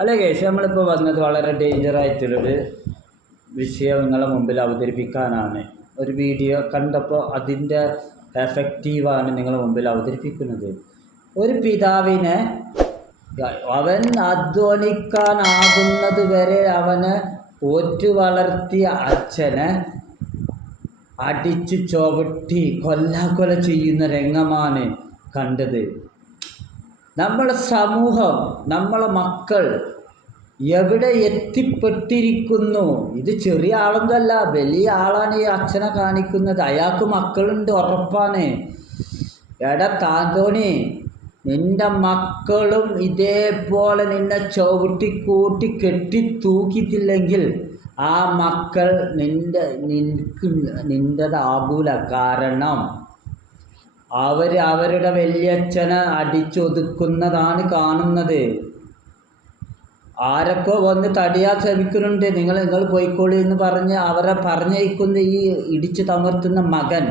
അല്ല കേസ് നമ്മളിപ്പോൾ വന്നത് വളരെ ഡേഞ്ചറായിട്ടുള്ളൊരു വിഷയം നിങ്ങളുടെ മുമ്പിൽ അവതരിപ്പിക്കാനാണ്. ഒരു വീഡിയോ കണ്ടപ്പോൾ അതിൻ്റെ എഫക്റ്റീവാണ് നിങ്ങളുടെ മുമ്പിൽ അവതരിപ്പിക്കുന്നത്. ഒരു പിതാവിനെ അവൻ അധ്വാനിക്കാനാകുന്നത് വരെ അവനെ പോറ്റു വളർത്തിയ അച്ഛനെ അടിച്ച് ചവിട്ടി കൊല്ലാക്കൊല ചെയ്യുന്ന രംഗമാണ് കണ്ടത്. നമ്മളെ സമൂഹം, നമ്മളെ മക്കൾ എവിടെ എത്തിപ്പെട്ടിരിക്കുന്നു. ഇത് ചെറിയ ആളൊന്നുമല്ല, വലിയ ആളാണ് ഈ അച്ഛനെ കാണിക്കുന്നത്. അയാൾക്ക് മക്കളുണ്ട്, ഉറപ്പാണ്. എടാ താന്തോണി, നിൻ്റെ മക്കളും ഇതേപോലെ നിന്നെ ചവിട്ടിക്കൂട്ടി കെട്ടി തൂക്കിയിട്ടില്ലെങ്കിൽ ആ മക്കൾ നിൻ്റെതാകൂല. കാരണം അവരുടെ വലിയച്ഛനെ അടിച്ചൊതുക്കുന്നതാണ് കാണുന്നത്. ആരൊക്കെ വന്ന് തടിയാൻ ശ്രമിക്കുന്നുണ്ട്. നിങ്ങൾ പോയിക്കോളി എന്ന് പറഞ്ഞ് അവരെ പറഞ്ഞയക്കുന്ന ഈ ഇടിച്ചു തമർത്തുന്ന മകൻ,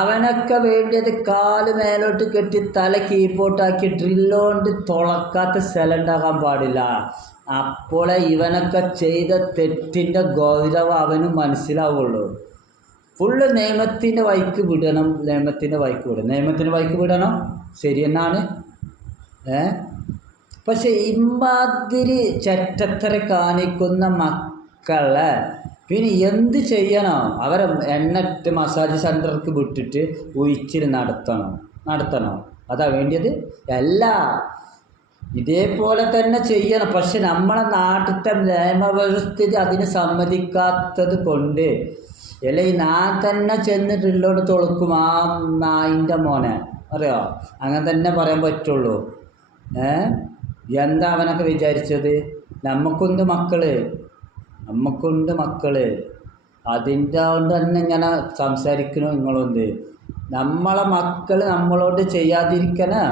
അവനൊക്കെ വേണ്ടിയത് കാല് മേലോട്ട് കെട്ടി തല കീപ്പോട്ടാക്കി ഡ്രില്ലോണ്ട് തുളക്കാത്ത സ്ഥലം ഉണ്ടാകാൻ പാടില്ല. അപ്പോളെ ഇവനൊക്കെ ചെയ്ത തെറ്റിൻ്റെ ഗൗരവം അവന് മനസ്സിലാവുള്ളൂ. ഫുള്ള് നിയമത്തിൻ്റെ വഴിക്ക് വിടണം. നിയമത്തിൻ്റെ വഴിക്ക് വിടണം, ശരി എന്നാണ്. പക്ഷെ ഇമാതിരി ചെറ്റത്തര കാണിക്കുന്ന മക്കളെ പിന്നെ എന്ത് ചെയ്യണം? അവരെ എണ്ണറ്റ് മസാജ് സെൻ്റർക്ക് വിട്ടിട്ട് ഒഴിച്ചിൽ നടത്തണം. അതാ വേണ്ടിയത്? അല്ല, ഇതേപോലെ തന്നെ ചെയ്യണം. പക്ഷെ നമ്മളെ നാട്ടിലത്തെ നിയമവ്യവസ്ഥിതി അതിന് സമ്മതിക്കാത്തത് കൊണ്ട് അല്ലെങ്കിൽ ഞാൻ തന്നെ ചെന്നിട്ടുള്ളോട് തുളക്കും ആ നായിൻ്റെ മോനെ, അറിയോ? അങ്ങനെ തന്നെ പറയാൻ പറ്റുള്ളൂ. എന്താ അവനൊക്കെ വിചാരിച്ചത്? നമുക്കുണ്ട് മക്കള്. അതിൻ്റെ കൊണ്ട് തന്നെ ഇങ്ങനെ സംസാരിക്കണോ നിങ്ങളൊന്ന്? നമ്മളെ മക്കൾ നമ്മളോട് ചെയ്യാതിരിക്കണം.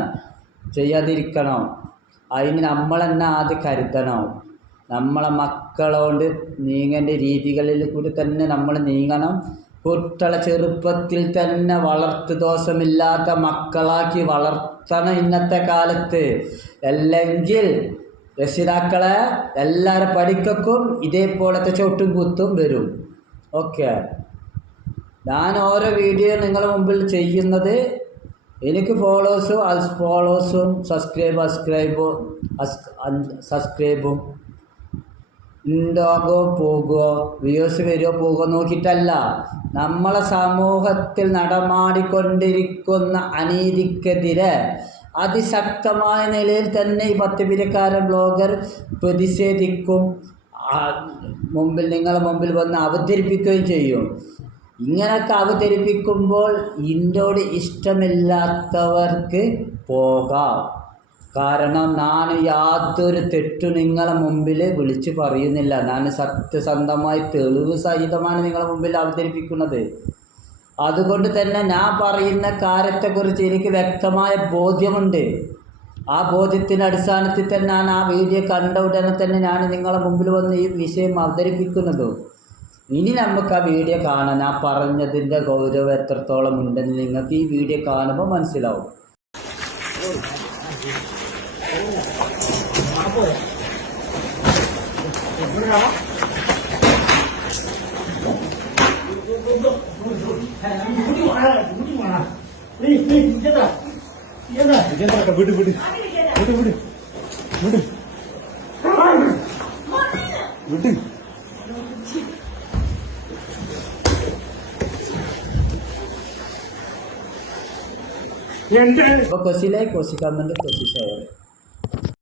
അതിന് നമ്മൾ തന്നെ ആദ്യം കരുതണം. നമ്മളെ മക്കളോട് നീങ്ങേണ്ട രീതികളിൽ കൂടി തന്നെ നമ്മൾ നീങ്ങണം. കുട്ടികളെ ചെറുപ്പത്തിൽ തന്നെ വളർത്തു ദോഷമില്ലാത്ത മക്കളാക്കി വളർത്തണം ഇന്നത്തെ കാലത്ത്. അല്ലെങ്കിൽ രക്ഷിതാക്കളെ എല്ലാവരും പഠിക്കും ഇതേപോലത്തെ ചവിട്ടും കുത്തും വരും. ഓക്കെ, ഞാൻ ഓരോ വീഡിയോ നിങ്ങളുടെ മുമ്പിൽ ചെയ്യുന്നത് എനിക്ക് ഫോളോവേഴ്സും സബ്സ്ക്രൈബും ഉണ്ടാകോ പോകുമോ, വ്യൂസ് വരുമോ പോകുമോ നോക്കിയിട്ടല്ല. നമ്മളെ സമൂഹത്തിൽ നടമാടിക്കൊണ്ടിരിക്കുന്ന അനീതിക്കെതിരെ അതിശക്തമായ നിലയിൽ തന്നെ ഈ 10 പിരിക്കാരൻ ബ്ലോഗർ പ്രതിഷേധിക്കും. നിങ്ങളുടെ മുമ്പിൽ വന്ന് അവതരിപ്പിക്കുകയും ചെയ്യും. ഇങ്ങനെയൊക്കെ അവതരിപ്പിക്കുമ്പോൾ ഇന്നോട് ഇഷ്ടമില്ലാത്തവർക്ക് പോകാം. കാരണം ഞാൻ യാതൊരു തെറ്റും നിങ്ങളെ മുമ്പിൽ വിളിച്ച് പറയുന്നില്ല. ഞാൻ സത്യസന്ധമായി തെളിവ് സഹിതമാണ് നിങ്ങളെ മുമ്പിൽ അവതരിപ്പിക്കുന്നത്. അതുകൊണ്ട് തന്നെ ഞാൻ പറയുന്ന കാര്യത്തെക്കുറിച്ച് എനിക്ക് വ്യക്തമായ ബോധ്യമുണ്ട്. ആ ബോധ്യത്തിൻ്റെ അടിസ്ഥാനത്തിൽ തന്നെ ഞാൻ ആ വീഡിയോ കണ്ട ഉടനെ തന്നെ ഞാൻ നിങ്ങളെ മുമ്പിൽ വന്ന് ഈ വിഷയം അവതരിപ്പിക്കുന്നത്. ഇനി നമുക്ക് ആ വീഡിയോ കാണാൻ ഞാൻ പറഞ്ഞതിൻ്റെ ഗൗരവം എത്രത്തോളം ഉണ്ടെന്ന് നിങ്ങൾക്ക് ഈ വീഡിയോ കാണുമ്പോൾ മനസ്സിലാവും. कोशिश है, कोशिश का मैंने कोशिश है।